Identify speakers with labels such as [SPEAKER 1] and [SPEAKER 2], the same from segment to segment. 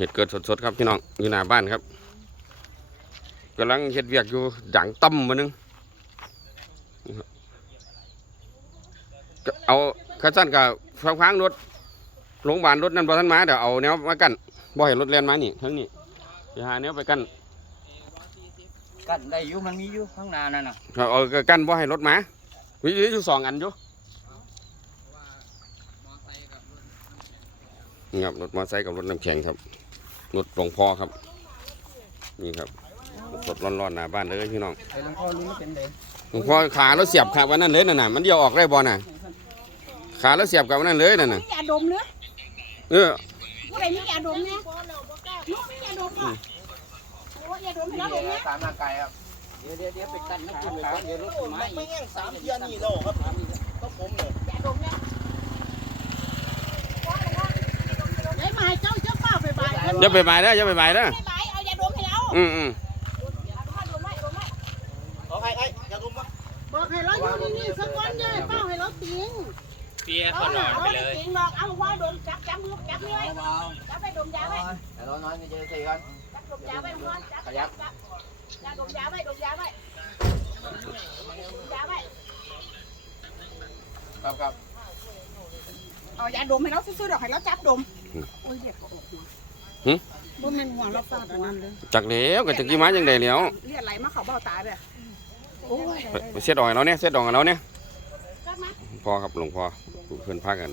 [SPEAKER 1] เหตุเกิดสดๆครับพี่น้องอยู่หน้าบ้านครับกำลังเฮ็ดเวียกอยู่ดังตั้มมานึงก็เอาข้าสั้นกับฟังฟังรถโรงพยาบาลรถนั่นบ่ทันมาเดี๋ยวเอาแนวมากั้นบ่ให้รถแล่นมานี่ทั้งนี้ไปหาแนวไปกั้น
[SPEAKER 2] กันได้อยู่มันมีอยู่ข้างหน้านั่นน่ะ
[SPEAKER 1] เอาเอากั้นบ่ให้รถมาวิอยู่สองอันอยู่นี่ครับรถมอเตอร์ไซค์กับรถน้ำแข็งครับ รถหลวงพ่อครับ นี่ครับสดร้อนๆหน้าบ้านเลยพี่น้อง
[SPEAKER 2] ไอ้หลวงพ่อรู้มันเป็นได
[SPEAKER 1] หลวงพ่อขาแล้วเสียบขาวันนั้นเลยน่ะน่ะมันเดียวออกได้บ่น่ะขาแล้วเสียบกับวันนั้นเลยน่ะน่ะ
[SPEAKER 3] มียาดมเนื้อ
[SPEAKER 1] เออ
[SPEAKER 3] ผู้ใดมียาดมเนี่ยลูกมียาดมอะโอ้ยาดมให้เราดมเนี่ย
[SPEAKER 2] ตามร่างกายครับเดี๋ยวเดี๋ยวเดี๋ยวไปกันนะคุณไปก่อนเดี๋ยวรถมาอีก
[SPEAKER 4] แห้งสามเดือนนี่แล้วครับก็ผมเนี่ย
[SPEAKER 3] ยาดมเนี่ยไอ้มาให้เจ้า
[SPEAKER 1] อย่าไปบายเด้ออย่าไปบายเด้อ
[SPEAKER 3] ไม่บายเอายาดมให้เรา
[SPEAKER 1] อืมอืม
[SPEAKER 3] เอาดมไว้ดมไว้
[SPEAKER 4] เอาให้ให้อย่ารุมมา
[SPEAKER 3] บอกให้เราอยู่นี่ๆสักวันเนี่ยเป้าให้เราติง
[SPEAKER 2] เปีย
[SPEAKER 3] เอา
[SPEAKER 2] เขานอน
[SPEAKER 3] เอา
[SPEAKER 2] ไปเลย
[SPEAKER 3] ติงหรอกเอาว่าดมจับจับมือจับนี่ไว้จับไปดมยาไว้
[SPEAKER 2] แต่เรานอนเจอสี่กัน
[SPEAKER 3] จับดมยาไว้ก่อนจับจับจับยาดมยาไว้ดมยาไว้ดมยาไว้
[SPEAKER 2] ครับครับ
[SPEAKER 3] เอายาดมให้เราซื้อๆดอกให้เราจับดมโอ้ยเด็กก็ออก หัวบ่แม่นหัวเราฟาดอันนั้นเลย
[SPEAKER 1] จักแล้วก็จักกี่ไม้จังไดแล้ว
[SPEAKER 3] เลือดไหลมาเขาเบ้าตาเลยโอ้ย
[SPEAKER 1] ไปไปเสียดอยแล้วเนี่ยเสียดอยแล้วเนี่ย
[SPEAKER 3] จับมา
[SPEAKER 1] พ่อครับหลวงพ่อเพื่อนพากัน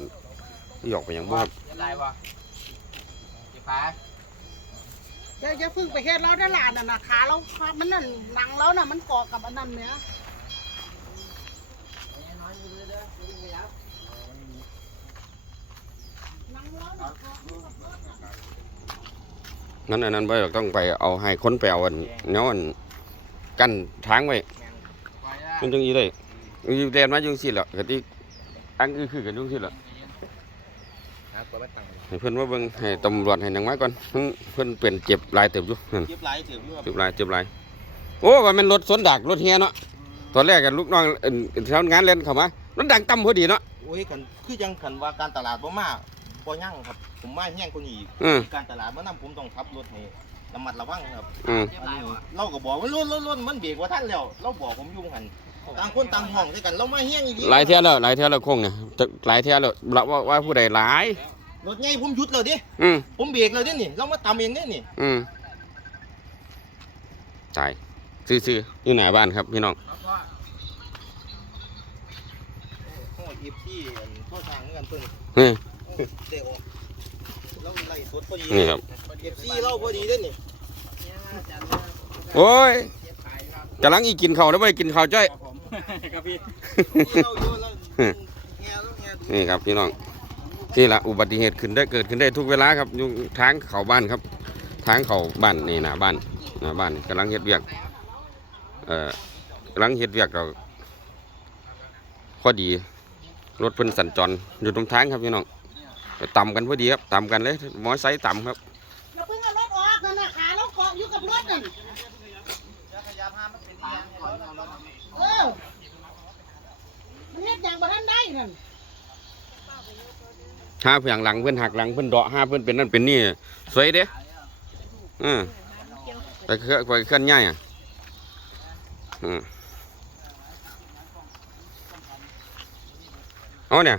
[SPEAKER 1] หยอกไปอย่างบ่ครับ
[SPEAKER 2] อะไรวะจีฟ้า
[SPEAKER 3] อย่าอย่าพึ่งไปเฮ็ดเราได้หลานน่ะนะขาเรามันนั่นหนังเราน่ะมันเกาะกับอันนั้นเนี่ยหนังเราน่ะเกาะอยู่กับรถน่ะ
[SPEAKER 1] นั้นอันนั้นไว้เราต้องไปเอาให้คนไปเอาอันเนาะอันกั้นทางไว้มันจังอีได้อีแดนมาจังซี่ล่ะก็ที่อังคือคือกันจังซี่ล่ะ
[SPEAKER 4] นะตัวไม่ตังค์
[SPEAKER 1] ให้เพิ่นมาเบิ่งให้ตำรวจให้หนังไม้ก่อนเพิ่นเพิ่นเป็นเจ็บหลายเติบอยู่นั่น
[SPEAKER 4] เย็บหลายเถื่อนด้วย
[SPEAKER 1] เจ็บหลายเจ็บหลายโอ้ว่ามันรถสวนดักรถเฮียเนาะตอนแรกกันลูกน้องเอิ่นแถวงานเล่นเข้ามามันดังต่ำพอดีเนาะ
[SPEAKER 4] โอ้ยกันคือยังขันว่าการตลาดบ่มา บ่ยั่งครับ ผมมาแห้งคนอีก
[SPEAKER 1] อืม
[SPEAKER 4] การตลาดมันนำผมต้องขับรถให้ระมัดระวังครับ
[SPEAKER 1] อืม
[SPEAKER 4] อันนี้เราก็บอกว่าล้นล้นล้นมันเบรกว่าท่านแล้ว เราบอกผมอยู่หันต่างคนต่างห้องใส่กัน เรามาแห้งอีหลี
[SPEAKER 1] หลายเที่ยแล้วหลายเที่ยแล้วคงเนี่ยจะหลายเที่ยแล้วเราว่าว่าผู้ใดหลาย
[SPEAKER 4] รถใหญ่ผมหยุดแล้วดิ
[SPEAKER 1] อืม
[SPEAKER 4] ผมเบรกแล้วดินี่ เรามาตำเองเนี่ยนี่
[SPEAKER 1] อืมตายซื่อๆอยู่หน้าบ้านครับพี่น้อง
[SPEAKER 4] โอ้ยอีพี่โทษทางเงินเพิ่น
[SPEAKER 1] อืม
[SPEAKER 4] เด็กออกเราไล่สดพอดี
[SPEAKER 1] นี่ครับ
[SPEAKER 4] เอฟซีเราพอดีเด้อนี่
[SPEAKER 1] โอ้ยกำลังอีกินข้าวแล้วไปกินข้าวจ้อย
[SPEAKER 2] ครับพี่
[SPEAKER 4] เราอยู่แล้วแง่แล้วแง่ดู
[SPEAKER 1] นี่ครับพี่น้องนี่แหละอุบัติเหตุขึ้นได้เกิดขึ้นได้ทุกเวลาครับอยู่ทางเขาบ้านครับ ทางเขาบ้านนี่หน้าบ้านหน้าบ้านกำลังเฮ็ดเวียกเอ่อกำลังเฮ็ดเวียกเราพอดีรถเพิ่นสัญจรอยู่ตรงทางครับพี่น้องไป ต่ำกันพอดีครับต่ำกันเลยมอไซค์ต่ำครับ
[SPEAKER 3] อย่าเพิ่งเอารถออกนั่นน่ะขาเราเกาะอยู่กับรถนั่นเออมันเฮ็ดอย่างบ่ทันได้นั่น
[SPEAKER 1] ห้าเพียงหลังเพิ่นหักหลังเพิ่นเดาะห้าเพิ่นเป็นนั่นเป็นนี่สวยเด้อืมไปเคลื่อนไปเคลื่อนง่ายอะอืมเอาเนี่ย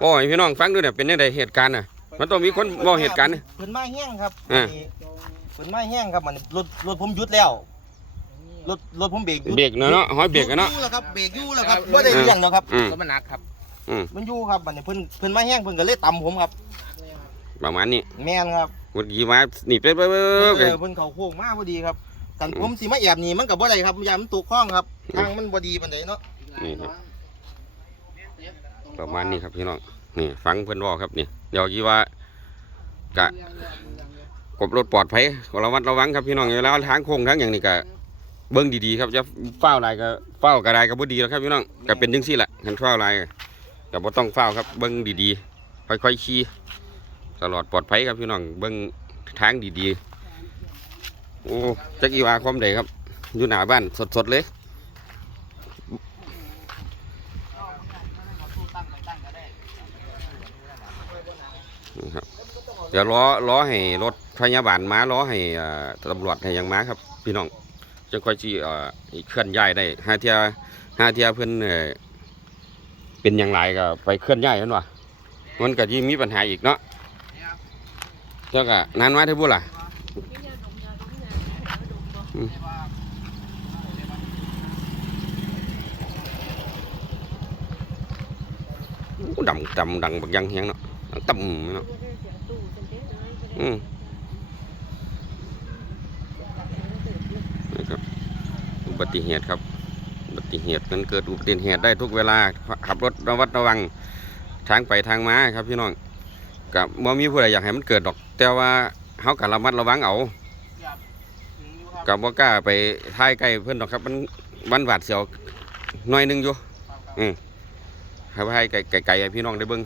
[SPEAKER 1] โอ้ยพี่น้องฟังดูเนี่ยเป็นยังไงเหตุการณ์น่ะ มันต้องมีคนบอกเหตุการณ์นี่
[SPEAKER 4] เพิ่นมาแห้งครับ
[SPEAKER 1] อ่า
[SPEAKER 4] นี่เพิ่นมาแห้งครับมันรถรถผมหยุดแล้วรถรถผมเบรกหยุด
[SPEAKER 1] เบรกเนาะเนาะห้อยเบรกกันเนาะ
[SPEAKER 4] อยู่แล้วครับเบรกอยู่แล้วครับบ่ได้เรื่องแล้วครับ
[SPEAKER 1] อืม
[SPEAKER 2] รถมันหนักครับ
[SPEAKER 4] มันอยู่ครับมันเพิ่นเพิ่นมาแห้งเพิ่นก็เลยตำผมครับ
[SPEAKER 1] ประมาณนี้
[SPEAKER 4] แม่นครับ
[SPEAKER 1] วันกี่มาหนีไปไปไป
[SPEAKER 4] เอ
[SPEAKER 1] ไป
[SPEAKER 4] อเพิ่นเข้าโค้งมาพอดีครับกันผมสิมาแอบหนีมันก็บ่ได้ครับยามมันตกคลองครับทางมันบ่ดีปานใดเนาะ
[SPEAKER 1] นี่ครับ ประมาณนี้ครับพี่น้องนี่ฟังเพื่อนบอกครับนี่เดี๋ยวกี่ว่ากะกบรถปลอดภัยระวัดระวังครับพี่น้องเวลาทางโค้งทางอย่างนี้ก็เบิ้งดีๆครับจะเฝ้าอะไรก็เฝ้ากระไดก็บ่ดีแล้วครับพี่น้องก็เป็นจังซี่แหละคันเฝ้าอะไรก็บ่ต้องเฝ้าครับเบิ้งดีๆค่อยๆขี่ตลอดปลอดภัยครับพี่น้องเบิ้งทางดีๆโอ้จักอีวาคอมใดครับอยู่หน้าบ้านสดๆเลย นี่ครับเดี๋ยวล้อล้อให้รถพยาบาลมาล้อให้ตำรวจให้ยังมาครับ พี่น้องจะค่อยจีเคลื่อนย้ายได้ห้าเทียห้าเทียเพิ่อ่อเป็นอย่างไรก็ไปเคลื่อนย้ายนั่นวะมันก็ยิ่งมีปัญหาอีกเนาะเจ้าก็นานมาเท่าบุล่ะดำดำดังบักยังเฮียงเนาะ ต่ำเนาะอืมนะครับ อุบัติเหตุครับ อุบัติเหตุมันเกิดอุบัติเหตุได้ทุกเวลา ขับรถระวัดระวัง ทางไปทางมาครับพี่น้องกับบ่มีผู้ใดอยากให้มันเกิดดอก แต่ว่าเฮากับระมัดระวังเอากับบ่กล้าไปท้ายใกล้เพิ่อนดอกครับ มันมันหวาดเสียวน่อยหนึงอยู่อืมให้ไปให้ไกลๆพี่น้องได้เบิ่ง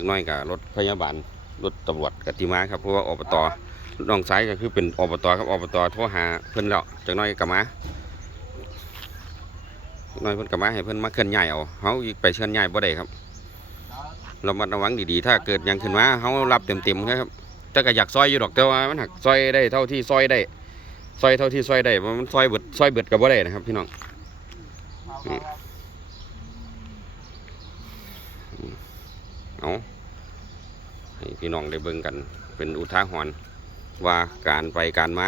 [SPEAKER 1] จากน้อยกับรถพยาบาลรถตำรวจกติมาครับเพราะว่าอบตน้องสายก็คือเป็นอบตครับอบตโทรหาเพิ่อนแล้วจากน้อยกับมาน้อยเพิ่อนกับมาให้เพิ่อนมาเคลื่อนย้ายเอาเฮาไปเคลื่อนย้ายบ่ได้ครับ เรามาระวังดีๆ ถ้าเกิดยังขึ้นมาเฮารับเต็มๆครับแต่ก็อยากซอยอยู่ดอกแต่ว่ามันหักซอยได้เท่าที่ซอยได้ซอยเท่าที่ซอยได้มันซอยเบิดซอยเบิดก็บ่ได้นะครับ พี่น้อง เอาให้พี่น้องได้เบิ่งกัน เป็นอุทาหรณ์ว่าการไปการมา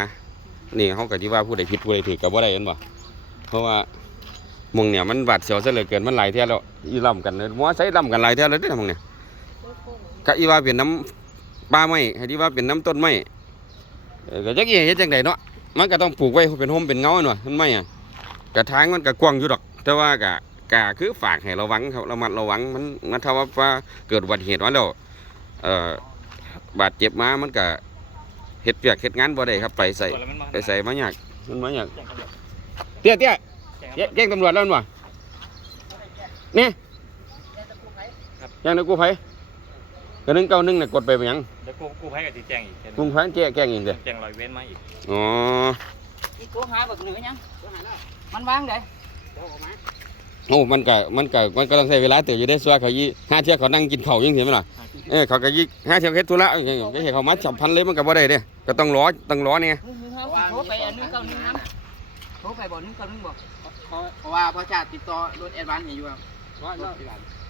[SPEAKER 1] นี่เขาก็ที่ว่าผู้ใดผิดผู้ใดถูกกับว่าใดกันบ่เพราะว่ามองเนี่ยมันบาดเสียวเหลือเกินมันหลายเท่าแล้วอีล่ำกันเลยมัวใช้ล่ำกันหลายเท่าแล้วเด้อหมองเนี่ยก็อีว่าเป็นน้ำปลาไม้ให้ที่ว่าเป็นน้ำต้นไม้เออก็จักอีเฮ็ดจังไดเนาะมันก็ต้องปลูกไว้เป็นห่มเป็นเงาหน่อยมันไม่อะกระถางมันก็กว้างอยู่ดอก แต่ว่ากะ กะคือฝากให้ระวังครับระมัดระวังมันมันถ้าว่าว่าเกิดอุบัติเหตุมาแล้วเอ่อบาดเจ็บมามันก็เฮ็ดเปียกเฮ็ดงานบ่ได้ครับไปใส่ไปใส่มายากมันมายากเตี้ยเตี้ยแจ้งแจ้งตำรวจแล้วนั่นวะนี่แจ้งในกู้ภัยกระนึงเก้าหนึงเนี่ยกดไปเป็นหยัง
[SPEAKER 5] เดี๋ยวกูกูให้กับจีแจงอีก
[SPEAKER 1] กู้ภัยแจ้งแจ้งเองเด้อ
[SPEAKER 5] แจงลอยเว้นมาอีก
[SPEAKER 1] อ๋อ
[SPEAKER 2] อีกตัวหาบักเหนือยังมันวางได้
[SPEAKER 1] โอ้มันก็มันก็มันก็ต้องใช้เวลาเติบอยู่ได้อส่วนเขายี่ห้าเที่ยเขานั่งกินข้าวยังเห็นไหมล่ะเออเขาก็ยี่ห้าเที่ยเฮ็ดธุระอย่างเงี้ยก็เห็นเขามาฉับพลันเลยมันก็บ่ได้เด้อก็ต้องรอต้องรอเนี่ย
[SPEAKER 2] โทรไปอันนึงเก้านึงน้ำโทรไปบ่นึงเก้านึงบ่
[SPEAKER 3] เพราะว่าพระชาติติดต่อรถแอดวานซ์ให้อยู่ครับ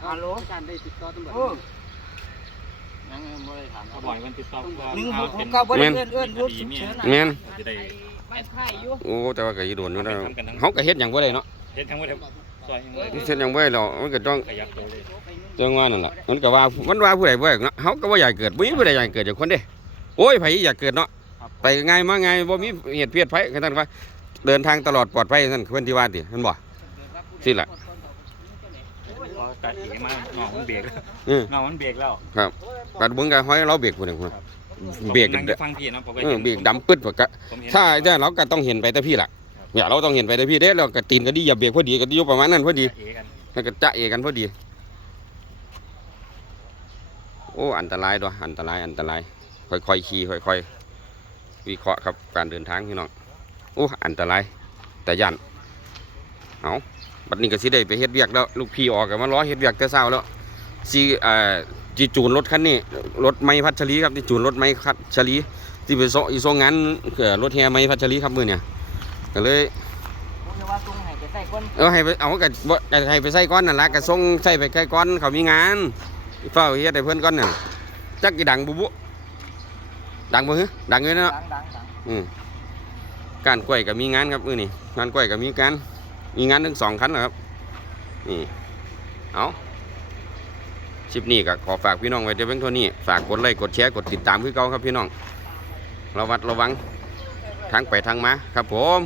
[SPEAKER 2] ฮัลโหล
[SPEAKER 3] การได้ติดต่อตำรวจ
[SPEAKER 2] โอ้
[SPEAKER 3] ยังบ่ได้ถาม
[SPEAKER 5] เขาบอกให้มันติดต่อก่อน
[SPEAKER 2] หนึ่งห
[SPEAKER 5] เขา
[SPEAKER 2] กห
[SPEAKER 5] เป็
[SPEAKER 2] ก
[SPEAKER 5] น
[SPEAKER 2] เก้าบ่ได้เอื้อนเอื้อนรู้ฉุกเฉิน
[SPEAKER 1] แม่น
[SPEAKER 5] จะได้
[SPEAKER 2] ไปไผ่อยู่
[SPEAKER 1] โอ้แต่ว่าก็ยีโดนอยู่แล้วเขาก็เฮ็ดหยังบ่ได้เนาะ
[SPEAKER 5] เฮ็ดทั้งหมดซอย ยังไง
[SPEAKER 1] เฮ็ดหยังบ่ได้หรอกมันก็ต้อง
[SPEAKER 5] ขยับตัวเลย
[SPEAKER 1] จังว่านั่นล่ะมันก็ว่ามันว่าผู้ใดบ่อยากเนาะเขาก็บ่อยากเกิดบ่มีผู้ใดอยากเกิดจากคนเด้โอ้ยไผอยากเกิดเนาะไปง่ายมาง่ายบ่มีเหตุเพียดไผคือท่านว่า เดินทางตลอดปลอดภัยนั่นเพิ่นที่ว่าติเห็นบ่สิล่ะ
[SPEAKER 5] เขาตัดเองมาหนองมันเบรก
[SPEAKER 1] เออ
[SPEAKER 5] หนองมันเบรกแล้ว
[SPEAKER 1] บัดเบิ่งก็ห้อยเราเบรกพุ่นน่ะพุ่นเบรก
[SPEAKER 5] นั่ง
[SPEAKER 1] เด้อ
[SPEAKER 5] ฟังพี่นะผมก็
[SPEAKER 1] เอ
[SPEAKER 5] เห็
[SPEAKER 1] อนเบรกดำปึ๊ดพุ่นก็
[SPEAKER 5] ผมเห็น
[SPEAKER 1] ถ้าถ้าเราก็ต้องเห็นไปแต่พี่ล่ะ เนี่ยเราต้องเห็นไปแต่พี่เด้แล้วก็ตีนก็ดีอย่าเบรกพอดีก็อยู่ประมาณนั้นพอดี
[SPEAKER 5] เอกัน
[SPEAKER 1] แล้วก็จะเอกันพอดี โอ้อันตรายด้วยอันตรายอันตราย ค่อยๆขี่ค่อยๆวิเคราะห์ครับการเดินทางพี่น้องโอ้อันตรายแต่ยันเอาบัดนี้ก็สิได้ไปเฮ็ดเวียกแล้วลูกพี่ออกกันมาล้อเฮ็ดเวียกแต่เช้าแล้วสิเอ่อจีจูนรถคันนี้รถไม้พัชรีครับที่จูนรถไม้พัชรีที่ไปโซอีโซงานเอ่อรถแห่ไม้พัชรีครับมือเนี่ย ก็เลย
[SPEAKER 2] ผมจะว่าตรงไหนไปใส่ก้น
[SPEAKER 1] เอาให้ไปเอาก็บ่ก็ให้ไปใส่ก้อนนั่นละก็ส่งใส่ไปใส่ก้อนเขามีงานเฝ้าเฮ็ดให้เพิ่นก้อนนั่นจักกี่ดังบุบุดังบ่ฮึดังอยู่เนาะ
[SPEAKER 2] ดังดังดัง
[SPEAKER 1] อืมการกล้วยก็มีงานครับมื้อนี้งานกล้วยก็มีการมีงานถึงสองคันแล้วครับนี่เอาคลิปนี้ก็ขอฝากพี่น้องไว้แต่เพียงเท่านี้ฝากกดไลค์กดแชร์กดติดตามคือเก่าครับพี่น้องระวัดระวังทางไปทางมาครับผม